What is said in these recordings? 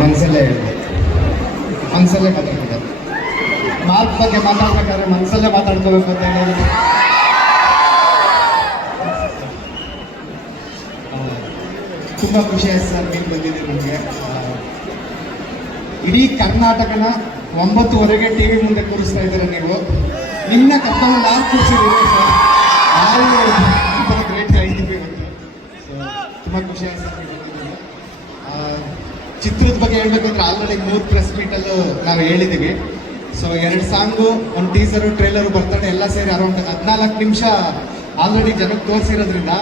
ಮನಸ್ಸಲ್ಲೇ ಹೇಳಿದೆ. ಮನಸ್ಸಲ್ಲೇ ಮಾತಾಡ್ತಿದ್ದೆ ಮಾತು ಬಗ್ಗೆ ಮಾತಾಡ್ಬೇಕಾದ್ರೆ ಮನಸ್ಸಲ್ಲೇ ಮಾತಾಡ್ಕೋಬೇಕು ಅಂತ ಹೇಳಿ. ತುಂಬ ಖುಷಿ ಆಯ್ತು ಸರ್ ನೀವು ಬಂದಿದ್ದೀರಿ ನನಗೆ ಇಡೀ ಕರ್ನಾಟಕನ ಒಂಬತ್ತುವರೆಗೆ ಟಿ ವಿ ಮುಂದೆ ಕೂರಿಸ್ತಾ ಇದ್ದೀರ ನೀವು. ನಿನ್ನ ಕರ್ಕೊಂಡು ನಾನು ಕೂರಿಸಿದ್ದೀವಿ ಸರ್. ನಾವು ಗ್ರೇಟ್ ಆಗಿದ್ದೀವಿ ಸೊ ತುಂಬ ಖುಷಿ ಆಯ್ತು ಸರ್. ಚಿತ್ರದ ಬಗ್ಗೆ ಹೇಳ್ಬೇಕಂದ್ರೆ ಆಲ್ರೆಡಿ ಮೂರು ಪ್ರೆಸ್ ಮೀಟಲ್ಲೂ ನಾವು ಹೇಳಿದ್ದೀವಿ. ಸೊ ಎರಡು ಸಾಂಗು, ಒಂದು ಟೀಸರು ಟ್ರೇಲರು ಬರ್ತಾನೆ, ಎಲ್ಲ ಸೇರಿ ಅರೌಂಡ್ ಹದಿನಾಲ್ಕು ನಿಮಿಷ ಆಲ್ರೆಡಿ ಜನಕ್ಕೆ ತೋರಿಸಿರೋದ್ರಿಂದ.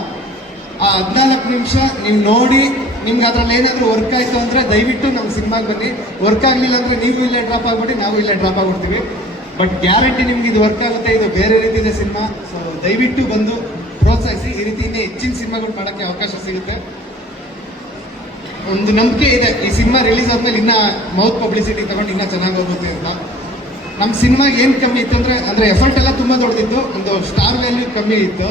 ಆ ಹದಿನಾಲ್ಕು ನಿಮಿಷ ನೀವು ನೋಡಿ, ನಿಮ್ಗೆ ಅದ್ರಲ್ಲಿ ಏನಾದರೂ ವರ್ಕ್ ಆಯಿತು ಅಂದರೆ ದಯವಿಟ್ಟು ನಮ್ಮ ಸಿನಿಮಾಗೆ ಬನ್ನಿ. ವರ್ಕ್ ಆಗಲಿಲ್ಲ ಅಂದರೆ ನೀವು ಇಲ್ಲೇ ಡ್ರಾಪ್ ಆಗ್ಬಿಟ್ಟು ನಾವು ಇಲ್ಲೇ ಡ್ರಾಪ್ ಆಗ್ಬಿಡ್ತೀವಿ. ಬಟ್ ಗ್ಯಾರಂಟಿ ನಿಮ್ಗೆ ಇದು ವರ್ಕ್ ಆಗುತ್ತೆ, ಇದು ಬೇರೆ ರೀತಿಯ ಸಿನಿಮಾ. ಸೊ ದಯವಿಟ್ಟು ಬಂದು ಪ್ರೋತ್ಸಾಹಿಸಿ, ಈ ರೀತಿ ಇನ್ನೇ ಹೆಚ್ಚಿನ ಸಿನಿಮಾಗಳು ಮಾಡೋಕ್ಕೆ ಅವಕಾಶ ಸಿಗುತ್ತೆ. ಒಂದು ನಂಬಿಕೆ ಇದೆ. ಈ ಸಿನಿಮಾ ರಿಲೀಸ್ ಆದ್ಮೇಲೆ ಇನ್ನ ಮೌತ್ ಪಬ್ಲಿಸಿಟಿ ತಗೊಂಡು ಇನ್ನೂ ಚೆನ್ನಾಗಿ ಹೋಗುತ್ತೆ ಅಂತ. ನಮ್ಮ ಸಿನಿಮಾಗೆ ಏನು ಕಮ್ಮಿ ಇತ್ತು ಅಂದರೆ ಅಂದರೆ ಎಫರ್ಟ್ ಎಲ್ಲ ತುಂಬ ದೊಡ್ಡದಿತ್ತು. ಒಂದು ಸ್ಟಾರ್ ವ್ಯಾಲ್ಯೂ ಕಮ್ಮಿ ಇತ್ತು.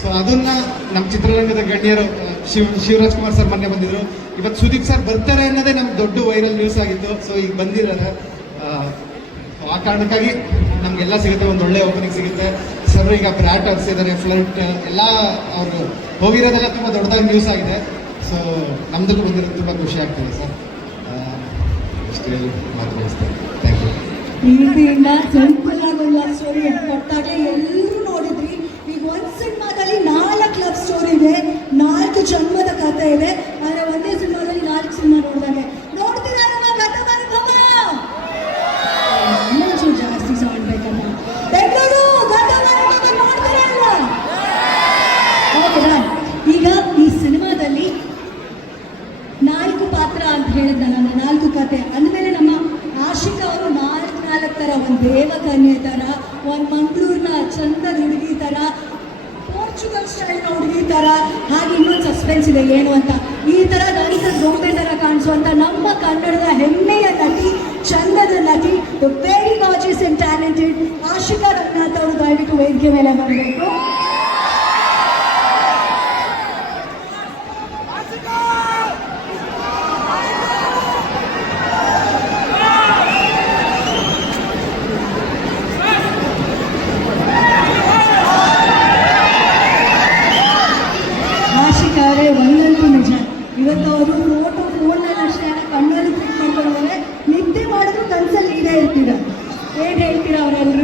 ಸೊ ಅದನ್ನ ನಮ್ಮ ಚಿತ್ರರಂಗದ ಗಣ್ಯರು ಶಿವ ಶಿವ್ ಶಿವರಾಜ್ ಕುಮಾರ್ ಸರ್ ಮೊನ್ನೆ ಬಂದಿದ್ರು. ಇವತ್ತು ಸುದೀಪ್ ಸರ್ ಬರ್ತಾರೆ ಅನ್ನೋದೇ ನಮ್ಮ ದೊಡ್ಡ ವೈರಲ್ ನ್ಯೂಸ್ ಆಗಿತ್ತು. ಸೊ ಈಗ ಬಂದಿರಲ್ಲ ಆ, ಕಾರಣಕ್ಕಾಗಿ ನಮಗೆಲ್ಲ ಸಿಗುತ್ತೆ ಒಂದು ಒಳ್ಳೆ ಓಪನಿಂಗ್ ಸಿಗುತ್ತೆ. ಸರ್ ಈಗ ಬ್ರ್ಯಾಟ್ ಇದ್ದಾರೆ ಫ್ಲೈಟ್ ಎಲ್ಲ ಅವರು ಹೋಗಿರೋದೆಲ್ಲ ತುಂಬ ದೊಡ್ಡದಾಗಿ ನ್ಯೂಸ್ ಆಗಿದೆ. ಸೊ ನಮ್ದಕ್ಕೂ ಬಂದಿರೋದು ತುಂಬ ಖುಷಿ ಆಗ್ತಿದೆ ಸರ್. ಅಷ್ಟೇ ಹೇಳಿ ಮಾತು ಮುಗಿಸ್ತೇನೆ ಥ್ಯಾಂಕ್ ಯು ಸ್ಟೋರಿ ನೋಡಿದ್ರಿ. ಈಗ ಒಂದು ಸಿನಿಮಾದಲ್ಲಿ ನಾಲ್ಕು ಸ್ಟೋರಿ ಇದೆ, ನಾಲ್ಕು ಜನ್ಮದ ಕಥೆ ಇದೆ, ಆದರೆ ಒಂದೇ ಸಿನಿಮಾದಲ್ಲಿ ನಾಲ್ಕು ಸಿನಿಮಾ ನೋಡಿದಾಗೆ ನೋಡ್ತೀರಾ ನಮ್ಮ ಕಥೆ ಬರ್ಕಮ್ಮ ಇನ್ನೊಂಚೂರು ಜಾಸ್ತಿ ಸೌಂಡ್ ಬೇಕಮ್ಮ ಬೆಂಗಳೂರು ಕಥೆ ಬರ್ಕಮ್ಮ ನೋಡ್ತೀರಾ ಅಲ್ವಾ ಓಕೆನಾ ಈಗ ಈ ಸಿನಿಮಾದಲ್ಲಿ ನಾಲ್ಕು ಪಾತ್ರ ಅಂತ ಹೇಳಿದ್ನ ನಾನು ಕತೆ ಅಂದಮೇಲೆ ನಮ್ಮ ಆಶಿಕ ಅವರು ನಾಲ್ಕು ನಾಲ್ಕು ಥರ ಒಂದು ದೇವಕನ್ಯೆ ಥರ ಒಂದು ಮಂಗಳೂರಿನ ಚಂದದ ಹುಡುಗಿ ಥರ ಪೋರ್ಚುಗಲ್ ಸ್ಟೈಲ್ನ ಹುಡುಗಿ ಥರ ಹಾಗೆ ಇನ್ನೊಂದು ಸಸ್ಪೆನ್ಸ್ ಇದೆ, ಏನು ಅಂತ. ಈ ಥರ ನನಗೆ ಗೊಂಬೆ ಥರ ಕಾಣಿಸುವಂಥ ನಮ್ಮ ಕನ್ನಡದ ಹೆಮ್ಮೆಯ ನಟಿ, ಚಂದದ ನಟಿ very gorgeous and talented Ashika Ranganath ಅವರು ದಯವಿಟ್ಟು ವೇದಿಕೆ ಮೇಲೆ ಬರಬೇಕು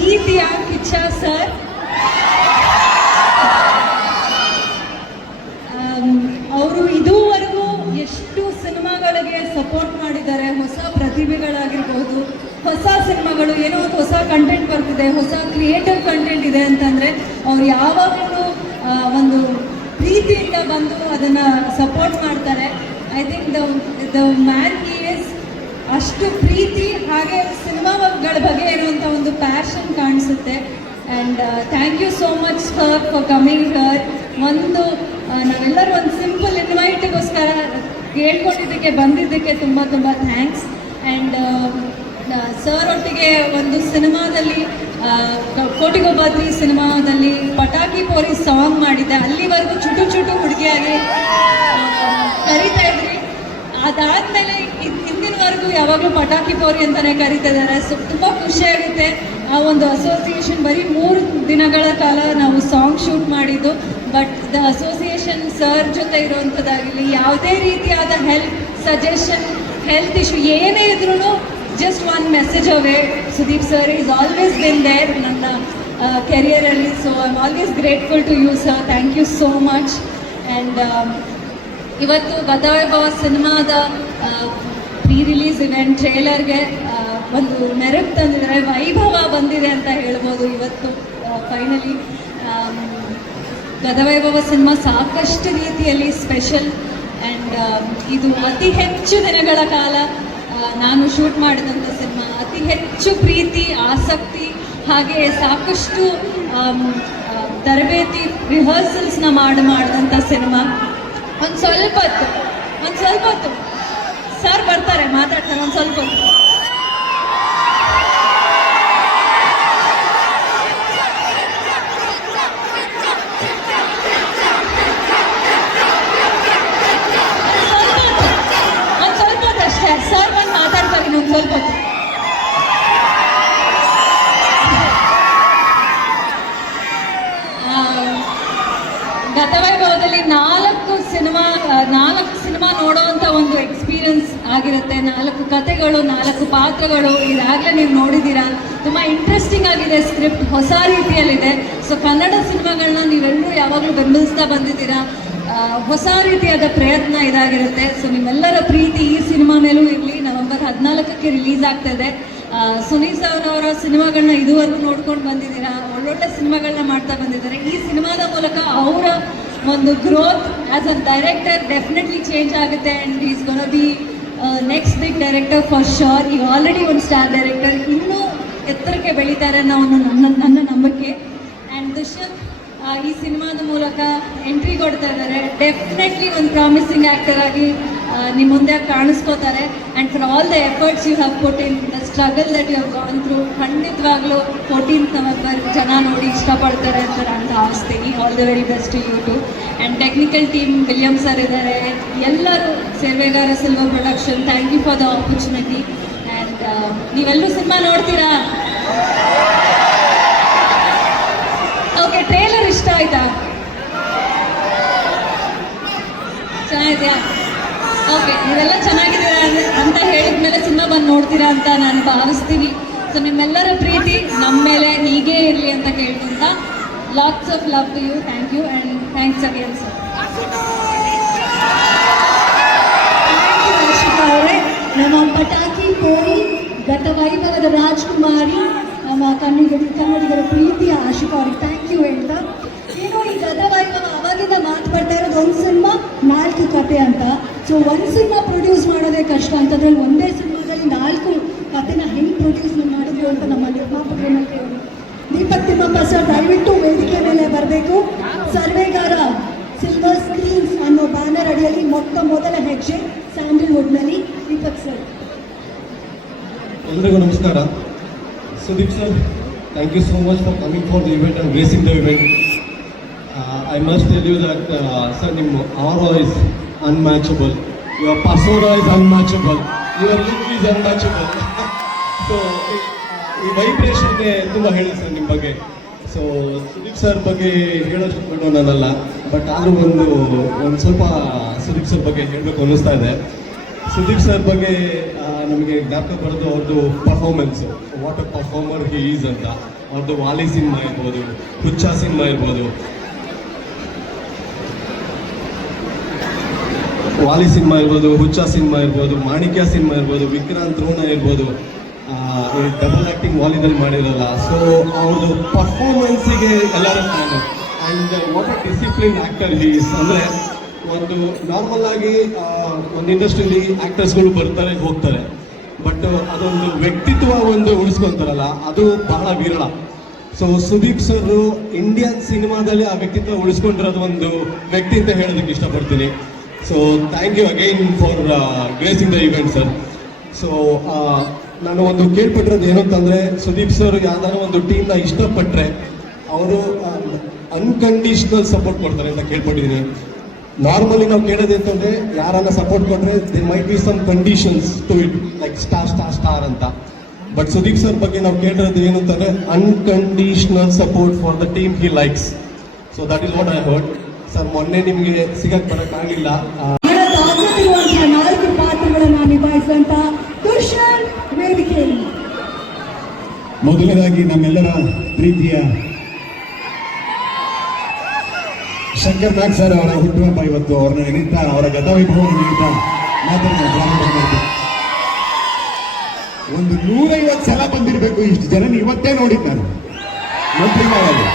ಪ್ರೀತಿಯ ಕಿಚ್ಚ ಸರ್. ಅವರು ಇದುವರೆಗೂ ಎಷ್ಟು ಸಿನಿಮಾಗಳಿಗೆ ಸಪೋರ್ಟ್ ಮಾಡಿದ್ದಾರೆ, ಹೊಸ ಪ್ರತಿಭೆಗಳಾಗಿರ್ಬೋದು, ಹೊಸ ಸಿನಿಮಾಗಳು, ಏನೋ ಒಂದು ಹೊಸ ಕಂಟೆಂಟ್ ಬರ್ತಿದೆ, ಹೊಸ ಕ್ರಿಯೇಟಿವ್ ಕಂಟೆಂಟ್ ಇದೆ ಅಂತಂದರೆ, ಅವ್ರು ಯಾವಾಗಲೂ ಒಂದು ಪ್ರೀತಿಯಿಂದ ಬಂದು ಅದನ್ನು ಸಪೋರ್ಟ್ ಮಾಡ್ತಾರೆ. I think the the man ಅಷ್ಟು ಪ್ರೀತಿ ಹಾಗೆ ಸಿನಿಮಾಗಳ ಬಗ್ಗೆ ಇರುವಂಥ ಒಂದು ಪ್ಯಾಷನ್ ಕಾಣಿಸುತ್ತೆ. And thank you so much sir for coming here ಒಂದು ನಾವೆಲ್ಲರೂ ಒಂದು ಸಿಂಪಲ್ ಇನ್ವೈಟಿಗೋಸ್ಕರ ಕೇಳ್ಕೊಂಡಿದ್ದಕ್ಕೆ ಬಂದಿದ್ದಕ್ಕೆ ತುಂಬ ತುಂಬ ಥ್ಯಾಂಕ್ಸ್ ಆ್ಯಂಡ್ ಸರ್ ಒಟ್ಟಿಗೆ ಒಂದು ಸಿನಿಮಾದಲ್ಲಿ ಆ, ಕ- ಸಿನಿಮಾದಲ್ಲಿ ಪಟಾಕಿ ಪೋರಿ ಸಾಂಗ್ ಮಾಡಿದ್ದೆ. ಅಲ್ಲಿವರೆಗೂ ಚುಟು ಚುಟು ಹುಡುಗಿಯಾಗಿ ಕರಿತಾ ಇದ್ರಿ. ಅದಾದ್ಮೇಲೆ ಇಂದಿನವರೆಗೂ ಯಾವಾಗಲೂ ಪಟಾಕಿ ಪೋರಿ ಅಂತಾನೆ ಕರಿತಿದ್ದಾರೆ. ಸೊ ತುಂಬ ಖುಷಿಯಾಗುತ್ತೆ ಆ ಒಂದು ಅಸೋಸಿಯೇಷನ್ ಬರೀ ಮೂರು ದಿನಗಳ ಕಾಲ ನಾವು ಸಾಂಗ್ ಶೂಟ್ ಮಾಡಿದ್ದು. ಬಟ್ ದ ಅಸೋಸಿಯೇಷನ್ ಸರ್ ಜೊತೆ ಇರುವಂಥದ್ದಾಗಿರಲಿ ಯಾವುದೇ ರೀತಿಯಾದ ಹೆಲ್ಪ್ ಸಜೆಷನ್ ಹೆಲ್ತ್ ಇಶ್ಯೂ ಏನೇ ಇದ್ರೂ just one message away Sudeep sir is always been there ನನ್ನ ಕೆರಿಯರಲ್ಲಿ so I am always grateful to you sir thank you so much and ಇವತ್ತು ಗದಾಯ ಸಿನಿಮಾದ ಪ್ರೀ ರಿಲೀಸ್ ಇವೆಂಟ್ ಟ್ರೇಲರ್ಗೆ ಒಂದು ಮೆರಗು ತಂದಿದ್ದಾರೆ. ವೈಭವ ಬಂದಿದೆ ಅಂತ ಹೇಳ್ಬೋದು ಇವತ್ತು ಫೈನಲಿ ಗದವೈಭವ ಸಿನಿಮಾ ಸಾಕಷ್ಟು ರೀತಿಯಲ್ಲಿ ಸ್ಪೆಷಲ್ ಆ್ಯಂಡ್ ಇದು ಅತಿ ಹೆಚ್ಚು ದಿನಗಳ ಕಾಲ ನಾನು ಶೂಟ್ ಮಾಡಿದಂಥ ಸಿನಿಮಾ ಅತಿ ಹೆಚ್ಚು ಪ್ರೀತಿ, ಆಸಕ್ತಿ, ಹಾಗೆ ಸಾಕಷ್ಟು ತರಬೇತಿ ರಿಹರ್ಸಲ್ಸ್ನ ಮಾಡಿ ಮಾಡಿದಂಥ ಸಿನಿಮಾ ಒಂದು ಸ್ವಲ್ಪ ಹೊತ್ತು, ಒಂದು ಸ್ವಲ್ಪ ಸರ್ ಬರ್ತಾರೆ ಮಾತಾಡ್ತಾರೆ ಒಂದು ಸ್ವಲ್ಪ ಹೊತ್ತು ಒಂದು ಸ್ವಲ್ಪ ಹೊತ್ತು ಅಷ್ಟೇ ಸರ್ ಬಂದು ಮಾತಾಡ್ತಾರೆ ಇನ್ನೊಂದು ಸ್ವಲ್ಪ ಹೊತ್ತು ಆ, ಗತವೈಭವದಲ್ಲಿ ನಾಲ್ಕು ಸಿನಿಮಾ ಆ, ನಾಲ್ಕು ಸಿನಿಮಾ ನೋಡುವಂಥ ಒಂದು ಎಕ್ಸ್ಪೀರಿಯನ್ಸ್ ಆಗಿರುತ್ತೆ ನಾಲ್ಕು ಕತೆಗಳು ನಾಲ್ಕು ಪಾತ್ರಗಳು ಇದಾಗಲೇ ನೀವು ನೋಡಿದ್ದೀರಾ. ತುಂಬ ಇಂಟ್ರೆಸ್ಟಿಂಗ್ ಆಗಿದೆ ಸ್ಕ್ರಿಪ್ಟ್ ಹೊಸ ರೀತಿಯಲ್ಲಿದೆ. ಸೊ ಕನ್ನಡ ಸಿನಿಮಾಗಳನ್ನ ನೀವೆಲ್ಲರೂ ಯಾವಾಗಲೂ ಬೆಂಬಲಿಸ್ತಾ ಬಂದಿದ್ದೀರಾ? ಹೊಸ ರೀತಿಯಾದ ಪ್ರಯತ್ನ ಇದಾಗಿರುತ್ತೆ. ಸೊ ನಿಮ್ಮೆಲ್ಲರ ಪ್ರೀತಿ ಈ ಸಿನಿಮಾ ಮೇಲೂ ಇರಲಿ. ನವೆಂಬರ್ ಹದಿನಾಲ್ಕಕ್ಕೆ ರಿಲೀಸ್ ಆಗ್ತಾ ಇದೆ. ಸುನೀಲ್ ಅವರ ಸಿನಿಮಾಗಳನ್ನ ಇದುವರೆಗೂ ನೋಡ್ಕೊಂಡು ಬಂದಿದ್ದೀರಾ? ಒಳ್ಳೊಳ್ಳೆ ಸಿನಿಮಾಗಳನ್ನ ಮಾಡ್ತಾ ಬಂದಿದ್ದಾರೆ. ಈ ಸಿನಿಮಾದ ಮೂಲಕ ಅವರ ಒಂದು growth as a director definitely change ಆಗುತ್ತೆ and is gonna be next big director for sure ಈ ಆಲ್ರೆಡಿ ಒಂದು ಸ್ಟಾರ್ ಡೈರೆಕ್ಟರ್ ಇನ್ನೂ ಎತ್ತರಕ್ಕೆ ಬೆಳೀತಾರೆ ಅನ್ನೋ ಒಂದು ನನ್ನ ನನ್ನ ನಂಬಿಕೆ. ಆ್ಯಂಡ್ ದುಷ್ಯಂತ್ ಆ, ಈ ಸಿನಿಮಾದ ಮೂಲಕ ಎಂಟ್ರಿ ಕೊಡ್ತಾ ಇದ್ದಾರೆ. ಡೆಫಿನೆಟ್ಲಿ ಒಂದು ಪ್ರಾಮಿಸಿಂಗ್ ಆ್ಯಕ್ಟರ್ ಆಗಿ ನಿಮ್ಮ ಮುಂದೆ ಕಾಣಿಸ್ಕೋತಾರೆ and for all the efforts you have put in the struggle that you have gone through ಖಂಡಿತವಾಗ್ಲೂ ಫೋರ್ಟೀನ್ತ್ ನವೆಂಬರ್ ಜನ ನೋಡಿ ಇಷ್ಟಪಡ್ತಾರೆ ಅಂತ ನಾನು ಭಾವಿಸ್ತೀನಿ. All the very best you to and technical team William sir ಇದ್ದಾರೆ. ಎಲ್ಲರೂ ಸೇವೆಗಾರ silver production thank you for the opportunity and ನೀವೆಲ್ಲರೂ ಸಿನಿಮಾ ನೋಡ್ತೀರಾ ಓಕೆ ಟ್ರೇಲರ್ ಇಷ್ಟ ಆಯ್ತಾ ಚೆನ್ನಾಗಿದೆಯಾ ಓಕೆ ನೀವೆಲ್ಲ ಚೆನ್ನಾಗಿದ್ದೀರಾ ಅಂತ- ಅಂತ ಹೇಳಿದ್ಮೇಲೆ ಸಿನಿಮಾ ಬಂದು ನೋಡ್ತೀರಾ ಅಂತ ನಾನು ಭಾವಿಸ್ತೀನಿ. ಸೊ ನಿಮ್ಮೆಲ್ಲರ ಪ್ರೀತಿ ನಮ್ಮ ಮೇಲೆ ಹೀಗೆ ಇರಲಿ ಅಂತ ಕೇಳ್ಕೊಂತ lots of love to you thank you and thanks again sir ನಮ್ಮ ಪಟಾಕಿ ಕೋರಿ ಗತ ವೈಭವದ ರಾಜ್ಕುಮಾರಿ, ನಮ್ಮ ಕನ್ನಡಿಗರ ಕನ್ನಡಿಗರ ಪ್ರೀತಿಯ ಆಶಿಕಾ ಅವ್ರಿಗೆ ಥ್ಯಾಂಕ್ ಯು ಹೇಳ್ತಾ, ಏನು ಈ ಗತ ವೈಭವ ಅವಾಗಿಂದ ಮಾತು ಬರ್ತಾ ಇರೋದು ಒಂದು ಸಿನಿಮಾ, ನಾಲ್ಕು ಕತೆ ಅಂತ. ಸೊ ಒಂದು ಸಿನಿಮಾ ಪ್ರೊಡ್ಯೂಸ್ ಮಾಡೋದೇ ಕಷ್ಟ ಅಂತದ್ರಲ್ಲಿ ಒಂದೇ ನಾಲ್ಕು ಕತೆನ ಹೆಂಗೆ ಪ್ರೊಡ್ಯೂಸ್ ಮಾಡಿದ್ರು ಅಂತ ನಮ್ಮ ನಿರ್ಮಾಪಕರನ್ನ ಕೇಳೋಣ ದೀಪಕ್ ತಿಮ್ಮಪ್ಪ ಸರ್ ದಯವಿಟ್ಟು ವೇದಿಕೆ ಮೇಲೆ ಬರಬೇಕು. ಸರ್ವೇಗಾರ ಸಿಲ್ವರ್ ಸ್ಕ್ರೀನ್ಸ್ ಅನ್ನೋ ಬ್ಯಾನರ್ ಅಡಿಯಲ್ಲಿ ಮೊತ್ತ ಮೊದಲ ಹೆಜ್ಜೆ ಸ್ಯಾಂಡಲ್ವುಡ್ನಲ್ಲಿ. ದೀಪಕ್ ಸರ್. ಎಲ್ರಿಗೂ ನಮಸ್ಕಾರ. Sudeep sir thank you so much for coming for the event and gracing the event I must tell you that sir ನಿಮ್ಮ are is unmatchable your unmatchable your look is unmatchable so ಈ ವೈಬ್ರೇಷನ್ಗೆ ತುಂಬ ಹೇಳಿ sir ನಿಮ್ಮ ಬಗ್ಗೆ. So Sudeep sir ಬಗ್ಗೆ ಹೇಳೋಷ್ಟು ಬಿಡೋ ನಾನಲ್ಲ ಬಟ್ ಆದರೂ ಒಂದು ಒಂದು ಸ್ವಲ್ಪ ಸುದೀಪ್ ಸರ್ ಬಗ್ಗೆ ಹೇಳಬೇಕು ಅನ್ನಿಸ್ತಾ ಇದೆ. ಸುದೀಪ್ ಸರ್ ಬಗ್ಗೆ ನಮಗೆ ಜ್ಞಾಪಕ ಬರೋದು ಅವ್ರದ್ದು performance what a performer he is ಅಂತ. ಅವ್ರದ್ದು ವಾಲಿ ಸಿನಿಮಾ ಇರ್ಬೋದು, ಹುಚ್ಚ ಸಿನಿಮಾ ಇರ್ಬೋದು. ವಾಲಿ ಸಿನಿಮಾ ಇರ್ಬೋದು, ಹುಚ್ಚ ಸಿನಿಮಾ ಇರ್ಬೋದು, ಮಾಣಿಕ್ಯ ಸಿನಿಮಾ ಇರ್ಬೋದು, ವಿಕ್ರಾಂತ್ ರೋಣ ಇರ್ಬೋದು. ಡಬಲ್ ಆಕ್ಟಿಂಗ್ ವಾಲಿದಲ್ಲಿ ಮಾಡಿರಲ್ಲ. ಸೊ ಅವ್ರದ್ದು ಪರ್ಫಾರ್ಮೆನ್ಸಿಗೆ ಎಲ್ಲರೂ fan and what a discipline actor he's ಅಂದರೆ, ಒಂದು ನಾರ್ಮಲ್ ಆಗಿ ಒಂದು ಇಂಡಸ್ಟ್ರಿಯಲ್ಲಿ ಆ್ಯಕ್ಟರ್ಸ್ಗಳು ಬರ್ತಾರೆ, ಹೋಗ್ತಾರೆ. ಬಟ್ ಅದೊಂದು ವ್ಯಕ್ತಿತ್ವ ಒಂದು ಉಳಿಸ್ಕೊಂತಾರಲ್ಲ, ಅದು ಬಹಳ ವಿರಳ. ಸೊ ಸುದೀಪ್ ಸರ್ ಇಂಡಿಯನ್ ಸಿನಿಮಾದಲ್ಲಿ ಆ ವ್ಯಕ್ತಿತ್ವ ಉಳಿಸ್ಕೊಂಡಿರೋದು ಒಂದು ವ್ಯಕ್ತಿ ಅಂತ ಹೇಳೋದಕ್ಕೆ ಇಷ್ಟಪಡ್ತೀನಿ. So thank you again for gracing the event sir so ನಾನು ಒಂದು ಕೇಳ್ಪಟ್ಟಿರೋದು ಏನು ಅಂತಂದ್ರೆ ಸುದೀಪ್ ಸರ್ ಯಾವ್ದಾರ ಒಂದು ಟೀಮ್ನ ಇಷ್ಟಪಟ್ಟರೆ ಅವರು ಅನ್ಕಂಡೀಷನಲ್ ಸಪೋರ್ಟ್ ಕೊಡ್ತಾರೆ ಅಂತ ಕೇಳ್ಪಟ್ಟಿದ್ದೀನಿ. ನಾರ್ಮಲಿ ನಾವು ಕೇಳೋದು ಅಂತಂದ್ರೆ ಯಾರನ್ನ ಸಪೋರ್ಟ್ ಕೊಟ್ರೆ they might be some conditions to it like star star star ಅಂತ. ಬಟ್ ಸುದೀಪ್ ಸರ್ ಬಗ್ಗೆ ನಾವು ಕೇಳಿರೋದು ಏನು ಅಂತಂದ್ರೆ unconditional support for the team he likes so that is what I heard sir ಮೊನ್ನೆ ನಿಮಗೆ ಸಿಗಕ್ಕೆ ಬರೋಕ್ಕಾಗಲಿಲ್ಲ ಮೊದಲನೇದಾಗಿ ನಮ್ಮೆಲ್ಲರ ಪ್ರೀತಿಯ ಶಂಕರ್ ನಾಗ್ ಸರ್ ಅವರ ಹುಟ್ಟುಹಬ್ಬ ಇವತ್ತು, ಅವರನ್ನು ನಿಮಿತ್ತ, ಅವರ ಗತವೈಭವವನ್ನು ನಿಮಿತ್ತ ಮಾತನ್ನು ಪ್ರಾರಂಭ ಒಂದು ನೂರೈವತ್ತು ಸಲ ಬಂದಿರಬೇಕು, ಇಷ್ಟು ಜನ ಇವತ್ತೇ ನೋಡಿದ್ದು ನಾನು ಮಂತ್ರಿ ಮಾಡಲು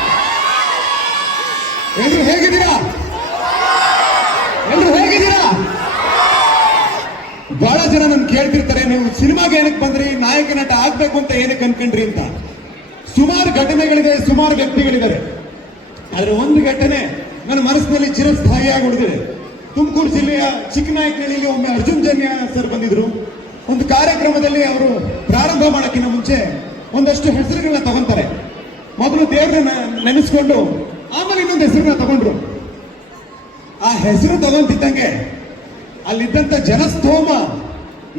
ಎಲ್ರು ಹೇಗಿದ್ದೀರಾ? ಎಲ್ರು ಹೇಗಿದ್ದೀರಾ? ಬಹಳ ಜನ ನನ್ ಕೇಳ್ತಿರ್ತಾರೆ, ನೀವು ಸಿನಿಮಾಗೆ ಏನಕ್ಕೆ ಬಂದ್ರಿ? ನಾಯಕ ನಟ ಆಗ್ಬೇಕು ಅಂತ ಏನಕ್ಕೆ ಅನ್ಕೊಂಡ್ರಿ ಅಂತ? ಸುಮಾರು ಘಟನೆಗಳಿದೆ ಸುಮಾರು ವ್ಯಕ್ತಿಗಳಿದ್ದಾರೆ. ಆದ್ರೆ ಒಂದು ಘಟನೆ ನನ್ನ ಮನಸ್ಸಿನಲ್ಲಿ ಚಿರಸ್ಥಾಯಿಯಾಗಿ ಉಳಿದಿದೆ ತುಮಕೂರು ಜಿಲ್ಲೆಯ ಚಿಕ್ಕನಾಯಕನಹಳ್ಳಿಯಲ್ಲಿ ಒಮ್ಮೆ ಅರ್ಜುನ್ ಜನ್ಯ ಸರ್ ಬಂದಿದ್ರು. ಒಂದು ಕಾರ್ಯಕ್ರಮದಲ್ಲಿ ಅವರು ಪ್ರಾರಂಭ ಮಾಡೋಕ್ಕಿಂತ ಮುಂಚೆ ಒಂದಷ್ಟು ಹೆಸರುಗಳನ್ನ ತಗೊಂತಾರೆ. ಮೊದಲು ದೇವ್ರನ್ನ ನೆನೆಸ್ಕೊಂಡು ಆಮೇಲೆ ಇನ್ನೊಂದು ಹೆಸರನ್ನ ತಗೊಂಡ್ರು. ಆ ಹೆಸರು ತಗೊಂತಿದ್ದಂಗೆ ಅಲ್ಲಿದ್ದಂತ ಜನಸ್ತೋಮ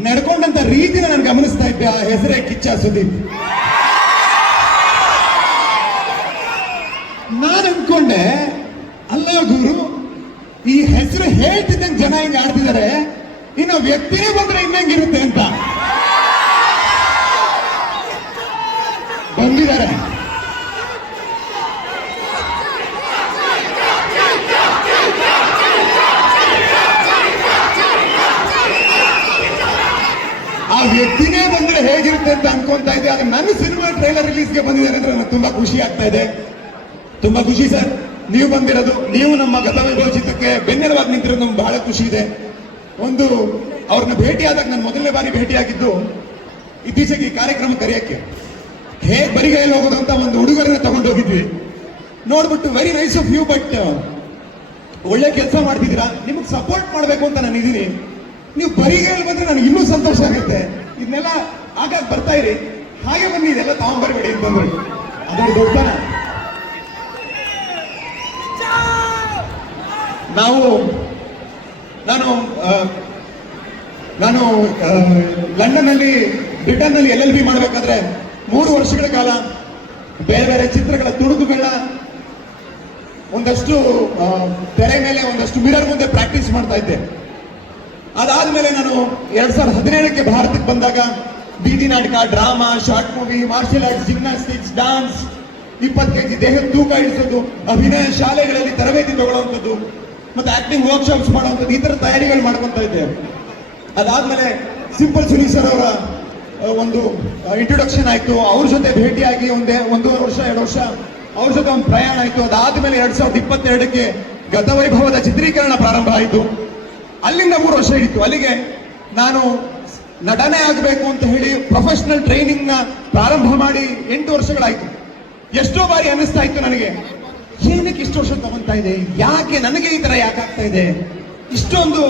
ನಡ್ಕೊಂಡಂತ ರೀತಿನ ನಾನು ಗಮನಿಸ್ತಾ ಇದ್ದೆ ಆ ಹೆಸರೇ ಕಿಚ್ಚ ಸುದೀಪ್. ನಾನು ಅನ್ಕೊಂಡೆ, ಅಲ್ಲ ಗುರು, ಈ ಹೆಸರು ಹೇಳ್ತಿದ್ದಂಗೆ ಜನ ಹಿಂಗೆ ಆಡ್ತಿದ್ದಾರೆ ಇನ್ನು ವ್ಯಕ್ತಿನೇ ಬಂದ್ರೆ ಇನ್ನಂಗಿರುತ್ತೆ ಅಂತ. ಬಂದಿದ್ದಾರೆ. ವ್ಯಕ್ತಿನೇ ಬಂದ್ರೆ ಹೇಗಿರುತ್ತೆ ಅಂತ ಅನ್ಕೊಂತಾ ಇದ್ದೆ. ಆದ್ರೆ ನನ್ನ ಸಿನಿಮಾ ಟ್ರೈಲರ್ ರಿಲೀಸ್ಗೆ ಬಂದಿದ್ದಾರೆ ಅಂದ್ರೆ ನನಗೆ ತುಂಬಾ ಖುಷಿ ಆಗ್ತಾ ಇದೆ. ತುಂಬಾ ಖುಷಿ ಸರ್. ನೀವು ಬಂದಿರೋದು, ನೀವು ನಮ್ಮ ಗತವೈಭವ ಚಿತ್ರಕ್ಕೆ ಬೆನ್ನೆಲುವಾಗಿ ನಿಂತಿರೋದು ನಮ್ಗೆ ಬಹಳ ಖುಷಿ ಇದೆ. ಒಂದು, ಅವ್ರನ್ನ ಭೇಟಿಯಾದಾಗ ನಾನು ಮೊದಲನೇ ಬಾರಿ ಭೇಟಿಯಾಗಿದ್ದು ಇತ್ತೀಚೆಗೆ ಈ ಕಾರ್ಯಕ್ರಮ ಕರೆಯಕ್ಕೆ. ಹೇಗ್ ಬರಿಗೈಯಲ್ಲಿ ಹೋಗೋದು ಅಂತ ಒಂದು ಹುಡುಗರನ್ನ ತಗೊಂಡು ಹೋಗಿದ್ವಿ. ನೋಡ್ಬಿಟ್ಟು very nice of you but ಒಳ್ಳೆ ಕೆಲಸ ಮಾಡ್ತಿದ್ದೀರಾ? ನಿಮಗೆ ಸಪೋರ್ಟ್ ಮಾಡಬೇಕು ಅಂತ ನಾನು ಇದೀನಿ. ನೀವು ಪರಿಗೆಯಲ್ಲಿ ಬಂದ್ರೆ ನನಗೆ ಇನ್ನೂ ಸಂತೋಷ ಆಗುತ್ತೆ. ಇದನ್ನೆಲ್ಲ ಆಗಾಗ ಬರ್ತಾ ಇರಿ. ಹಾಗೆ ಬನ್ನಿ, ಇದೆಲ್ಲ ತಗೊಂಡ್ಬರ್ಬೇಡಿ ಬಂದ್ರೆ ಅದರ ದೊಡ್ಡ ನಾವು, ನಾನು ನಾನು ನಾನು ಅಲ್ಲಿ ಬ್ರಿಟನ್ ಬ್ರಿಟನ್ನಲ್ಲಿ ಎಲ್ ಎಲ್ ಬಿ ಮಾಡಬೇಕಾದ್ರೆ ಮೂರು ವರ್ಷಗಳ ಕಾಲ ಬೇರೆ ಬೇರೆ ಚಿತ್ರಗಳ ತುಣುಕುಗಳನ್ನ ಒಂದಷ್ಟು ತೆರೆ ಮೇಲೆ ಒಂದಷ್ಟು ಮಿರರ್ ಮುಂದೆ ಪ್ರಾಕ್ಟೀಸ್ ಮಾಡ್ತಾ ಇದ್ದೆ. ಅದಾದ್ಮೇಲೆ ನಾನು ಎರಡ್ ಸಾವಿರದ ಹದಿನೇಳಕ್ಕೆ ಭಾರತಕ್ಕೆ ಬಂದಾಗ ಬೀದಿ ನಾಟಕ, drama, short movie martial arts gymnastics dance ಇಪ್ಪತ್ತು ಕೆ ಜಿ ದೇಹದ ತೂಕ ಇಳಿಸೋದು, ಅಭಿನಯ ಶಾಲೆಗಳಲ್ಲಿ ತರಬೇತಿ ತಗೊಳ್ಳುವಂಥದ್ದು, ಮತ್ತೆ ಆಕ್ಟಿಂಗ್ ವರ್ಕ್ಶಾಪ್ಸ್ ಮಾಡುವಂಥದ್ದು, ಈ ತರ ತಯಾರಿಗಳು ಮಾಡ್ಕೊತಾ ಇದ್ದೆ. ಅದಾದ್ಮೇಲೆ ಸಿಂಪಲ್ ಸುನಿ ಸರ್ ಅವರ ಒಂದು ಇಂಟ್ರೊಡಕ್ಷನ್ ಆಯ್ತು. ಅವ್ರ ಜೊತೆ ಭೇಟಿಯಾಗಿ ಒಂದೇ, ಒಂದೂವರೆ ವರ್ಷ, ಎರಡು ವರ್ಷ ಅವ್ರ ಜೊತೆ ಒಂದು ಪ್ರಯಾಣ ಆಯ್ತು. ಅದಾದ್ಮೇಲೆ ಎರಡು ಸಾವಿರದ ಇಪ್ಪತ್ತೆರಡಕ್ಕೆ ಗತವೈಭವದ ಚಿತ್ರೀಕರಣ ಪ್ರಾರಂಭ ಆಯಿತು. ಅಲ್ಲಿಂದ ಮೂರು ವರ್ಷ ಹಿಡಿತು ಅಲ್ಲಿಗೆ ನಾನು ನಟನೆ ಆಗಬೇಕು ಅಂತ ಹೇಳಿ ಪ್ರೊಫೆಷನಲ್ ಟ್ರೈನಿಂಗ್ನ ಪ್ರಾರಂಭ ಮಾಡಿ ಎಂಟು ವರ್ಷಗಳಾಯ್ತು. ಎಷ್ಟೋ ಬಾರಿ ಅನ್ನಿಸ್ತಾ ಇತ್ತು ನನಗೆ. ಏನಕ್ಕೆ ಇಷ್ಟು ವರ್ಷ ತಗೊಂತಾ ಇದೆ? ಯಾಕೆ ನನಗೆ ಈ ತರ ಯಾಕೆ ಆಗ್ತಾ ಇದೆ? ಇಷ್ಟೊಂದು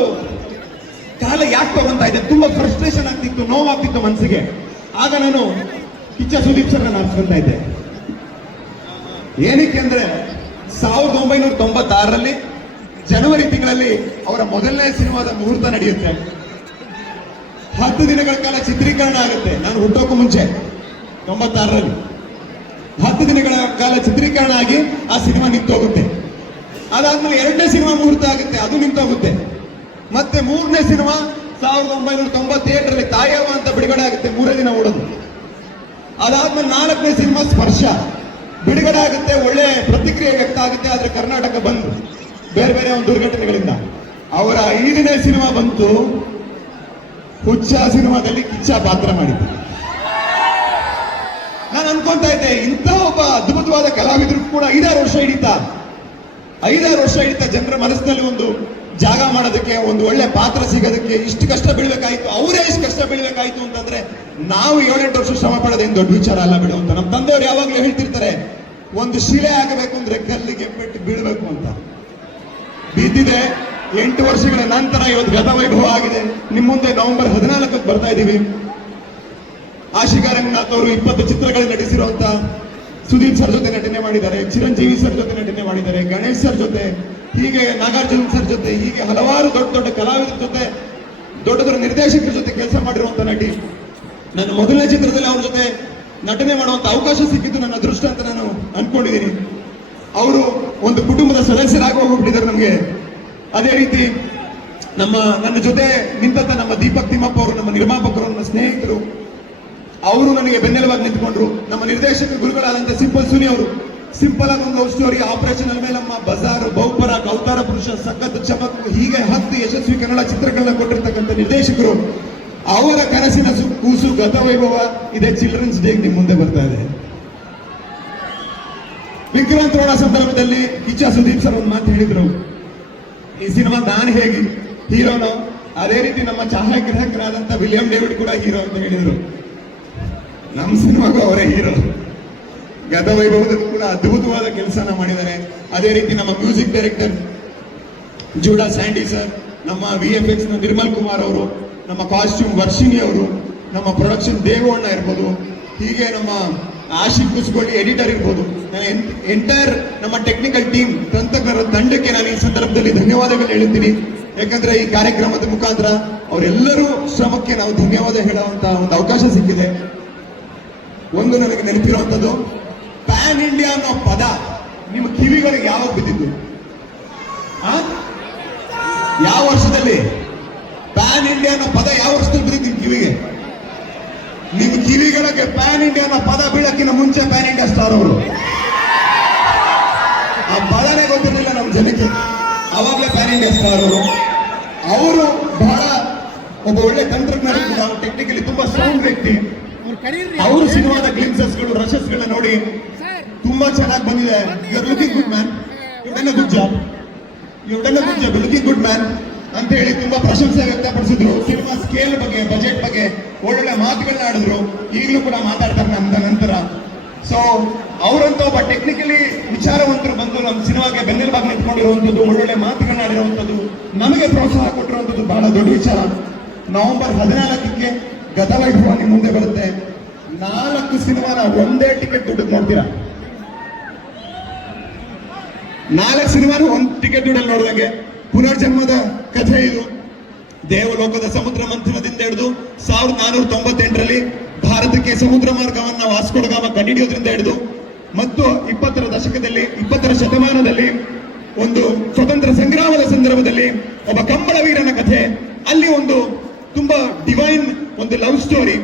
ಕಾಲ ಯಾಕೆ ತಗೊಂತಾ ಇದೆ? ತುಂಬಾ ಫ್ರಸ್ಟ್ರೇಷನ್ ಆಗ್ತಿತ್ತು, ನೋವಾಗ್ತಿತ್ತು ಮನಸ್ಸಿಗೆ. ಆಗ ನಾನು ಕಿಚ್ಚ ಸುದೀಪ್ ಸರ್ ನಾನು ಇದ್ದೆ. ಏನಕ್ಕೆ ಅಂದ್ರೆ ಸಾವಿರದ ಒಂಬೈನೂರ ತೊಂಬತ್ತಾರರಲ್ಲಿ ಜನವರಿ ತಿಂಗಳಲ್ಲಿ ಅವರ ಮೊದಲನೇ ಸಿನಿಮಾದ ಮುಹೂರ್ತ ನಡೆಯುತ್ತೆ. ಹತ್ತು ದಿನಗಳ ಕಾಲ ಚಿತ್ರೀಕರಣ ಆಗುತ್ತೆ. ನಾನು ಹುಟ್ಟೋಕ್ಕೂ ಮುಂಚೆ, ತೊಂಬತ್ತಾರರಲ್ಲಿ. ಹತ್ತು ದಿನಗಳ ಕಾಲ ಚಿತ್ರೀಕರಣ ಆಗಿ ಆ ಸಿನಿಮಾ ನಿಂತೋಗುತ್ತೆ. ಅದಾದ್ಮೇಲೆ ಎರಡನೇ ಸಿನಿಮಾ ಮುಹೂರ್ತ ಆಗುತ್ತೆ, ಅದು ನಿಂತೋಗುತ್ತೆ. ಮತ್ತೆ ಮೂರನೇ ಸಿನಿಮಾ ಸಾವಿರದ ಒಂಬೈನೂರ ತೊಂಬತ್ತೇಳರಲ್ಲಿ ತಾಯವ ಅಂತ ಬಿಡುಗಡೆ ಆಗುತ್ತೆ ಮೂರೇ ದಿನ ಓಡೋದು. ಅದಾದ್ಮೇಲೆ ನಾಲ್ಕನೇ ಸಿನಿಮಾ ಸ್ಪರ್ಶ. ಬಿಡುಗಡೆ ಆಗುತ್ತೆ, ಒಳ್ಳೆ ಪ್ರತಿಕ್ರಿಯೆ ವ್ಯಕ್ತ ಆಗುತ್ತೆ, ಆದ್ರೆ ಕರ್ನಾಟಕ ಬಂದು. ಬೇರೆ ಬೇರೆ ಒಂದು ದುರ್ಘಟನೆಗಳಿಂದ. ಅವರ ಐದನೇ ಸಿನಿಮಾ ಬಂತು. ಹುಚ್ಚ ಸಿನಿಮಾದಲ್ಲಿ ಕಿಚ್ಚ ಪಾತ್ರ ಮಾಡಿದ್ದು. ನಾನು ಅನ್ಕೊಂತಾ ಇದ್ದೆ, ಇಂಥ ಒಬ್ಬ ಅದ್ಭುತವಾದ ಕಲಾವಿದರು ಕೂಡ ಐದಾರು ವರ್ಷ ಹಿಡಿತಾ. ಐದಾರು ವರ್ಷ ಹಿಡಿತಾ ಜನರ ಮನಸ್ಸಿನಲ್ಲಿ ಒಂದು ಜಾಗ ಮಾಡೋದಕ್ಕೆ, ಒಂದು ಒಳ್ಳೆ ಪಾತ್ರ ಸಿಗೋದಕ್ಕೆ ಇಷ್ಟು ಕಷ್ಟ ಬೀಳ್ಬೇಕಾಯ್ತು. ಅವರೇ ಇಷ್ಟು ಕಷ್ಟ ಬೀಳ್ಬೇಕಾಯ್ತು ಅಂತಂದ್ರೆ ನಾವು ಏಳೆಂಟು ವರ್ಷ ಶ್ರಮ ಪಡೋದೇನು ದೊಡ್ಡ ವಿಚಾರ ಅಲ್ಲ ಬಿಡು ಅಂತ. ನಮ್ಮ ತಂದೆಯವರು ಯಾವಾಗಲೂ ಹೇಳ್ತಿರ್ತಾರೆ, ಒಂದು ಶಿಲೆ ಆಗಬೇಕು ಅಂದ್ರೆ ಕಲ್ಲಿಗೆ ಪೆಟ್ಟು ಬೀಳ್ಬೇಕು ಅಂತ. ಬಿದ್ದಿದೆ. ಎಂಟು ವರ್ಷಗಳ ನಂತರ ಇವತ್ತು ಗತವೈಭವ ಆಗಿದೆ. ನಿಮ್ಮ ಮುಂದೆ ನವೆಂಬರ್ ಹದಿನಾಲ್ಕಕ್ಕೆ ಬರ್ತಾ ಇದ್ದೀವಿ. ಆಶಿಕಾ ರಂಗನಾಥ್ ಅವರು ಇಪ್ಪತ್ತು ಚಿತ್ರಗಳಲ್ಲಿ ನಟಿಸಿರುವಂತ ಸುದೀಪ್ ಸರ್ ಜೊತೆ ನಟನೆ ಮಾಡಿದ್ದಾರೆ, ಚಿರಂಜೀವಿ ಸರ್ ಜೊತೆ ನಟನೆ ಮಾಡಿದ್ದಾರೆ, ಗಣೇಶ್ ಸರ್ ಜೊತೆ, ಹೀಗೆ ನಾಗಾರ್ಜುನ್ ಸರ್ ಜೊತೆ, ಹೀಗೆ ಹಲವಾರು ದೊಡ್ಡ ದೊಡ್ಡ ಕಲಾವಿದರ ಜೊತೆ, ದೊಡ್ಡ ದೊಡ್ಡ ನಿರ್ದೇಶಕರ ಜೊತೆ ಕೆಲಸ ಮಾಡಿರುವಂತ ನಟಿ. ನನ್ನ ಮೊದಲನೇ ಚಿತ್ರದಲ್ಲಿ ಅವ್ರ ಜೊತೆ ನಟನೆ ಮಾಡುವಂತ ಅವಕಾಶ ಸಿಕ್ಕಿದ್ದು ನನ್ನ ಅದೃಷ್ಟ ಅಂತ ನಾನು ಅನ್ಕೊಂಡಿದ್ದೀನಿ. ಅವರು ಒಂದು ಕುಟುಂಬದ ಸದಸ್ಯರಾಗಿ ಹೋಗ್ಬಿಟ್ಟಿದ್ದಾರೆ ನಮಗೆ. ಅದೇ ರೀತಿ ನಮ್ಮ, ನನ್ನ ಜೊತೆ ನಿಂತ ನಮ್ಮ ದೀಪಕ್ ತಿಮ್ಮಪ್ಪ ಅವರು, ನಮ್ಮ ನಿರ್ಮಾಪಕರು ನನ್ನ ಸ್ನೇಹಿತರು, ಅವರು ನನಗೆ ಬೆನ್ನೆಲುಬಾಗಿ ನಿಂತ್ಕೊಂಡ್ರು. ನಮ್ಮ ನಿರ್ದೇಶಕ ಗುರುಗಳಾದಂತ ಸಿಂಪಲ್ ಸುನಿ ಅವರು, ಸಿಂಪಲ್ ಆಗಿ ಒಂದು love story operation Alamelamma Bazaar ಬೌಪರ Avatara Purusha, ಸಖತ್ ಚಮಕ್, ಹೀಗೆ ಹತ್ತು ಯಶಸ್ವಿ ಕನ್ನಡ ಚಿತ್ರಗಳನ್ನ ಕೊಟ್ಟಿರ್ತಕ್ಕಂಥ ನಿರ್ದೇಶಕರು. ಅವರ ಕನಸಿನ ಕೂಸು ಗತವೈಭವ, ಇದೇ ಚಿಲ್ಡ್ರನ್ಸ್ ಡೇ ನಿಮ್ ಮುಂದೆ ಬರ್ತಾ ಇದೆ. ವಿಕ್ರಾಂತ್ ರೋಣ ಸಂದರ್ಭದಲ್ಲಿ ಕಿಚ್ಚ ಸುದೀಪ್ ಸರ್ ಒಂದು ಮಾತು ಹೇಳಿದ್ರು. ಈ ಸಿನಿಮಾ ನಾನು ಹೇಗೆ? ಹೀರೋನು ಅದೇ ರೀತಿ ನಮ್ಮ ಛಾಯಾಗ್ರಾಹಕರಾದಂತ ವಿಲಿಯಂ ಡೇವಿಡ್ ಕೂಡ ಹೀರೋ ಅಂತ ಹೇಳಿದ್ರು. ನಮ್ಮ ಸಿನಿಮಾಗೂ ಅವರೇ ಹೀರೋ ಗತವೈಭವದಲ್ಲೂ ಕೂಡ ಅದ್ಭುತವಾದ ಕೆಲಸನ ಮಾಡಿದ್ದಾರೆ. ಅದೇ ರೀತಿ ನಮ್ಮ music director Judah Sandy sir, ನಮ್ಮ ವಿ ಎಫ್ ಎಕ್ಸ್ನ ನಿರ್ಮಲ್ ಕುಮಾರ್ ಅವರು, ನಮ್ಮ ಕಾಸ್ಟ್ಯೂಮ್ ವರ್ಷಿಣಿ ಅವರು, ನಮ್ಮ ಪ್ರೊಡಕ್ಷನ್ ದೇವಣ್ಣ ಇರ್ಬೋದು, ಹೀಗೆ ನಮ್ಮ ಆಶಿಕ್ ಎಡಿಟರ್ ಇರ್ಬೋದು. ಎಂಟೈರ್ ನಮ್ಮ ಟೆಕ್ನಿಕಲ್ ಟೀಮ್ ತಂತ್ರಜ್ಞರ ತಂಡಕ್ಕೆ ನಾನು ಈ ಸಂದರ್ಭದಲ್ಲಿ ಧನ್ಯವಾದಗಳು ಹೇಳುತ್ತೀನಿ. ಯಾಕಂದ್ರೆ ಈ ಕಾರ್ಯಕ್ರಮದ ಮುಖಾಂತರ ಅವರೆಲ್ಲರೂ ಶ್ರಮಕ್ಕೆ ನಾವು ಧನ್ಯವಾದ ಹೇಳುವಂತ ಒಂದು ಅವಕಾಶ ಸಿಕ್ಕಿದೆ. ಒಂದು ನನಗೆ ನೆನಪಿರುವಂಥದ್ದು ಪ್ಯಾನ್ ಇಂಡಿಯಾ ಅನ್ನೋ ಪದ ನಿಮ್ಮ ಕಿವಿಗಳಿಗೆ ಯಾವಾಗ ಬಿದ್ದಿದ್ದು? ಯಾವ ವರ್ಷದಲ್ಲಿ? ಪ್ಯಾನ್ ಇಂಡಿಯಾ ಅನ್ನೋ ಪದ ಯಾವ ವರ್ಷದಲ್ಲಿ ಬಿದ್ದಿದ್ದು ಕಿವಿಗೆ? ನಿಮ್ ಕಿವಿಗಳಿಗೆ ಪ್ಯಾನ್ ಇಂಡಿಯಾ ಅನ್ನೋ ಪದ ಬೀಳಕ್ಕಿಂತ ಮುಂಚೆ ಪ್ಯಾನ್ ಇಂಡಿಯಾ ಸ್ಟಾರ್ ಅವರು. ಆ ಪದನೇ ಗೊತ್ತಿರಲಿಲ್ಲ ನಮ್ಮ ಜನಕ್ಕೆ. ಅವಾಗಲೇ ಪ್ಯಾನ್ ಇಂಡಿಯಾ ಸ್ಟಾರ್ ಅವರು. ಅವರು ಬಹಳ ಒಬ್ಬ ಒಳ್ಳೆ ತಂತ್ರಜ್ಞಾನ ಕೂಡ ಟೆಕ್ನಿಕಲಿ ತುಂಬಾ ಸ್ಟ್ರಾಂಗ್ ವ್ಯಕ್ತಿ. ಅವರು ಸಿನಿಮಾದ ಗ್ಲಿಮ್ಸಸ್ಗಳು ರಶಸ್ ರಶಸ್ಗಳನ್ನ ನೋಡಿ ತುಂಬಾ ಚೆನ್ನಾಗಿ ಬಂದಿದೆ. You are looking good man you done good job you done good job looking good man ಅಂತ ಹೇಳಿ ತುಂಬಾ ಪ್ರಶಂಸೆ ವ್ಯಕ್ತಪಡಿಸಿದ್ರು. ಸಿನಿಮಾ ಸ್ಕೇಲ್ ಬಗ್ಗೆ ಬಜೆಟ್ ಬಗ್ಗೆ ಒಳ್ಳೊಳ್ಳೆ ಮಾತುಗಳನ್ನ ಆಡಿದ್ರು. ಈಗಲೂ ಕೂಡ ಮಾತಾಡ್ತಾರೆ ನಮ್ದ ನಂತರ. ಸೊ ಅವರಂತ ಒಬ್ಬ ಟೆಕ್ನಿಕಲಿ ವಿಚಾರವಂತರು ಬಂದು ನಮ್ಮ ಸಿನಿಮಾಗೆ ಬೆನ್ನೆಲುಬಾಗಿ ನಿಂತ್ಕೊಂಡಿರುವಂಥದ್ದು ಒಳ್ಳೊಳ್ಳೆ ಮಾತುಗಳನ್ನ ಆಡಿರುವಂಥದ್ದು, ನಮಗೆ ಪ್ರೋತ್ಸಾಹ ಕೊಟ್ಟಿರುವಂಥದ್ದು ಬಹಳ ದೊಡ್ಡ ವಿಚಾರ. ನವೆಂಬರ್ ಹದಿನಾಲ್ಕಕ್ಕೆ ಗತವೈಭವ ನಿಮ್ಮ ಮುಂದೆ ಬರುತ್ತೆ. ನಾಲ್ಕು ಸಿನಿಮಾನ ಒಂದೇ ಟಿಕೆಟ್ ದುಡ್ಡು ನೋಡ್ತೀರಾ? ನಾಲ್ಕು ಸಿನಿಮಾನು ಒಂದ್ ಟಿಕೆಟ್ ದುಡ್ಡಲ್ಲಿ ನೋಡಿದಂಗೆ. ಪುನರ್ಜನ್ಮದ ಕಥೆ ಇದು. ದೇವಲೋಕದ ಸಮುದ್ರ ಮಂಥನದಿಂದ ಹಿಡಿದು ಸಾವಿರದ ನಾನೂರ ತೊಂಬತ್ತೆಂಟರಲ್ಲಿ ಭಾರತಕ್ಕೆ ಸಮುದ್ರ ಮಾರ್ಗವನ್ನ ವಾಸ್ಕೋಡಗಾಮ ಕಂಡುಹಿಡಿಯೋದ್ರಿಂದ ಹಿಡಿದು ಮತ್ತು ಇಪ್ಪತ್ತರ ದಶಕದಲ್ಲಿ, ಇಪ್ಪತ್ತರ ಶತಮಾನದಲ್ಲಿ ಒಂದು ಸ್ವತಂತ್ರ ಸಂಗ್ರಾಮದ ಸಂದರ್ಭದಲ್ಲಿ ಒಬ್ಬ ಕಂಬಳ ವೀರನ ಕಥೆ. ಅಲ್ಲಿ ಒಂದು ತುಂಬಾ ಡಿವೈನ್ ಒಂದು ಲವ್ ಸ್ಟೋರಿ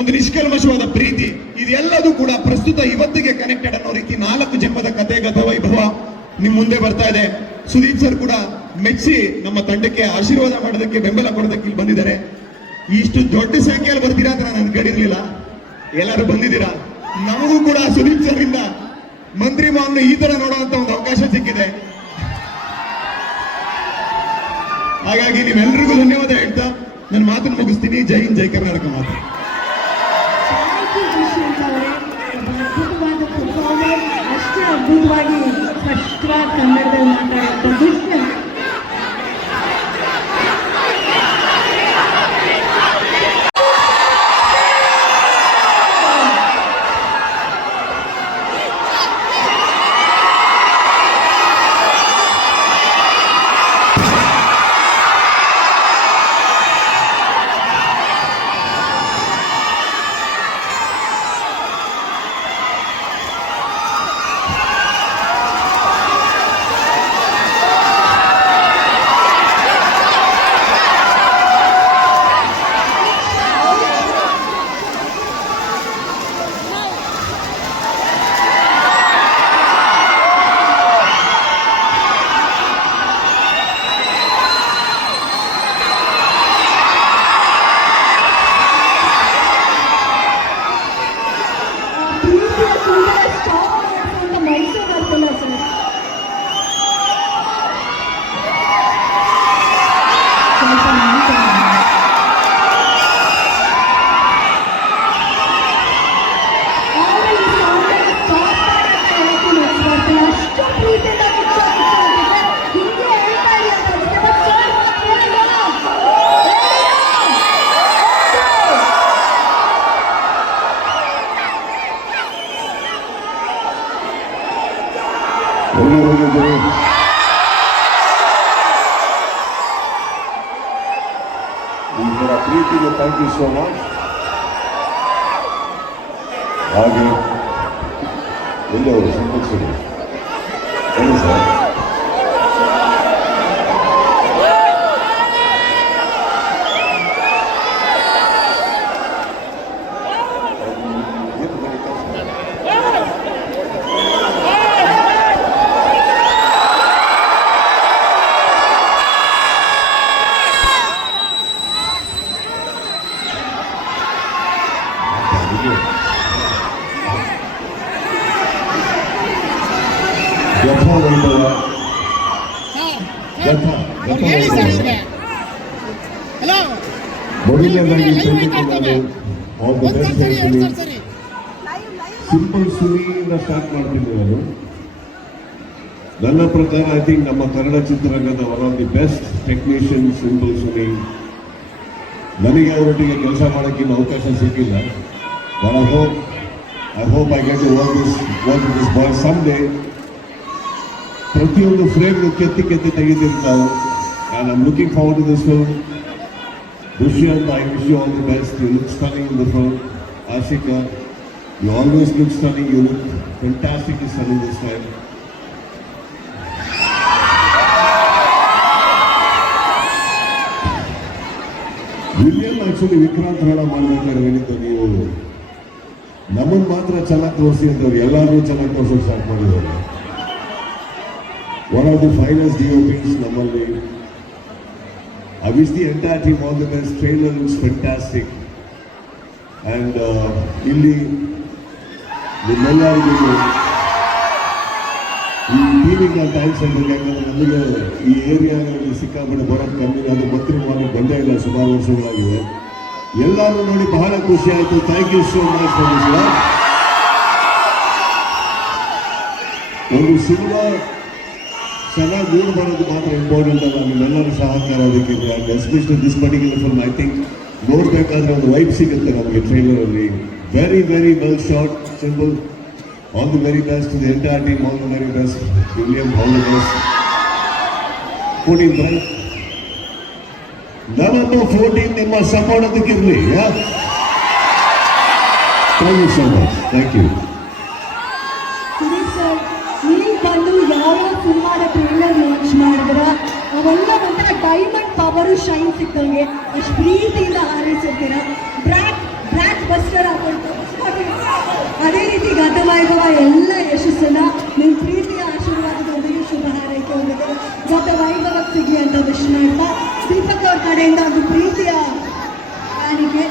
ಒಂದು ನಿಷ್ಕಲ್ಮಶವಾದ ಪ್ರೀತಿ. ಇದೆಲ್ಲದೂ ಕೂಡ ಪ್ರಸ್ತುತ ಇವತ್ತಿಗೆ ಕನೆಕ್ಟೆಡ್ ಅನ್ನೋ ರೀತಿ ನಾಲ್ಕು ಜನ್ಮದ ಕಥೆ ಗತ ವೈಭವ ನಿಮ್ಮ ಮುಂದೆ ಬರ್ತಾ ಇದೆ. ಸುದೀಪ್ ಸರ್ ಕೂಡ ಮೆಚ್ಚಿ ನಮ್ಮ ತಂಡಕ್ಕೆ ಆಶೀರ್ವಾದ ಮಾಡೋದಕ್ಕೆ ಬೆಂಬಲ ಕೊಡೋದಕ್ಕೆ ಇಲ್ಲಿ ಬಂದಿದ್ದಾರೆ. ಇಷ್ಟು ದೊಡ್ಡ ಸಂಖ್ಯೆಯಲ್ಲಿ ಬರ್ತೀರಾ ಅಂತ ನಾನು ಕೇಳಿರ್ಲಿಲ್ಲ. ಎಲ್ಲರೂ ಬಂದಿದ್ದೀರಾ? ನಮಗೂ ಕೂಡ ಸುದೀಪ್ ಸರ್ ಮಂತ್ರಿ ಮಾವನ್ನ ಈ ತರ ನೋಡುವಂತ ಒಂದು ಅವಕಾಶ ಸಿಕ್ಕಿದೆ. ಹಾಗಾಗಿ ನೀವೆಲ್ರಿಗೂ ಧನ್ಯವಾದ ಹೇಳ್ತಾ ನನ್ನ ಮಾತನ್ನು ಮುಗಿಸ್ತೀನಿ. ಜೈ ಹಿಂದ್, ಜೈ ಕರ್ನಾಟಕ ಮಾತು. ಅಷ್ಟೇ ಅದ್ಭುತವಾಗಿ ಕನ್ನಡದಲ್ಲಿ ಮಾತಾಡುವಂಥ ಪ್ರಕಾರ ಐ ಥಿಂಕ್ ನಮ್ಮ ಕನ್ನಡ ಚಿತ್ರರಂಗದ one of the best technician simple Suni ನನಗೆ ಅವರೊಟ್ಟಿಗೆ ಕೆಲಸ ಮಾಡೋಕ್ಕೆ ಇನ್ನು ಅವಕಾಶ ಸಿಕ್ಕಿಲ್ಲ but I hope I hope I get work this work this by some day ಪ್ರತಿಯೊಂದು ಫ್ರೇಮ್ ಕೆತ್ತಿ ಕೆತ್ತಿ ತೆಗೆದಿರ್ತಾವೆ and I'm looking forward to this film Dushyant, I wish you all the best. You look stunning in the front. Ashika, you always look stunning. You look fantastically stunning this time. William actually Vikrant ಹೇಳ ಮಾಡ್ಬೇಕಾದ್ರೆ ಹೇಳಿದ್ದು ನೀವು. ನಮ್ಮನ್ನು ಮಾತ್ರ ಚೆನ್ನಾಗಿ ತೋರಿಸಿ ಅಂತವ್ರು. ಎಲ್ಲರೂ ಚೆನ್ನಾಗಿ ತೋರಿಸೋದು ಸ್ಟಾರ್ಟ್ ಮಾಡಿದ್ದಾರೆ. One of the finals D openings ನಮ್ಮಲ್ಲಿ. I the entire team on the best trainer is. And uh, ಇಲ್ಲಿ ನಿಮ್ಮೆಲ್ಲರಿಗೂ ಈ ಟೀಮಿಗೆ ನಾನು ಥ್ಯಾಂಕ್ಸ್ ನಮಗೆ ಈ ಏರಿಯಾದಲ್ಲಿ ಸಿಕ್ಕಾಪಟ್ಟೆ ಬರೋದು ಕಮ್ಮಿ ಅದು ಭದ್ರವಾಗಿ ಬಂದೇ ಇಲ್ಲ ಸುಮಾರು ವರ್ಷಗಳಾಗಿದೆ. ಎಲ್ಲರೂ ನೋಡಿ ಬಹಳ ಖುಷಿ ಆಯಿತು. ಥ್ಯಾಂಕ್ ಯು ಸೋ ಮಚ್ ಒಂದು ಸಿನಿಮಾ ಚೆನ್ನಾಗಿ ಮೂಡ್ ಬರೋದು ಮಾತ್ರ ಇಂಪಾರ್ಟೆಂಟ್ ಅಲ್ಲ. ನಿಮ್ಮೆಲ್ಲರೂ ಸಹಕಾರ ಅದಕ್ಕಿದೆ and especially this particular film I think ನೋಡಬೇಕಾದ್ರೆ ಒಂದು ವೈಬ್ ಸಿಗುತ್ತೆ ನಮಗೆ ಟ್ರೈಲರಲ್ಲಿ very very well short simple all the very best to the entire team all the very best William all the best fourteen November fourteen ನಿಮ್ಮ support ಅದಕ್ಕಿರಲಿ thank you so much thank you ನೀವು ಸಿನಿಮಾದ ಅವೆಲ್ಲ diamond power shine ಸಿಕ್ಕಂಗೆ ಅಷ್ಟು ಪ್ರೀತಿಯಿಂದ ಹಾರೈಸಿರ್ತೀರ? ಬ್ರ್ಯಾಕ್ ಬ್ರ್ಯಾಕ್ buster ಅದೇ ರೀತಿ ಗತವೈಭವ ಎಲ್ಲ ಯಶಸ್ಸನ್ನ ನಿಮ್ಮ ಪ್ರೀತಿಯ ಆಶೀರ್ವಾದದೊಂದಿಗೆ ಶುಭ ಹಾರೈಕೆಯೊಂದಿಗೆ ಗತವೈಭವ ಸಿಗಲಿ ಅಂತ ವಿಶ್ ಮಾಡ್ತಾ ದೀಪಕ್ ಅವ್ರ ಕಡೆಯಿಂದ ಒಂದು ಪ್ರೀತಿಯ ಕಾಣಿಕೆ.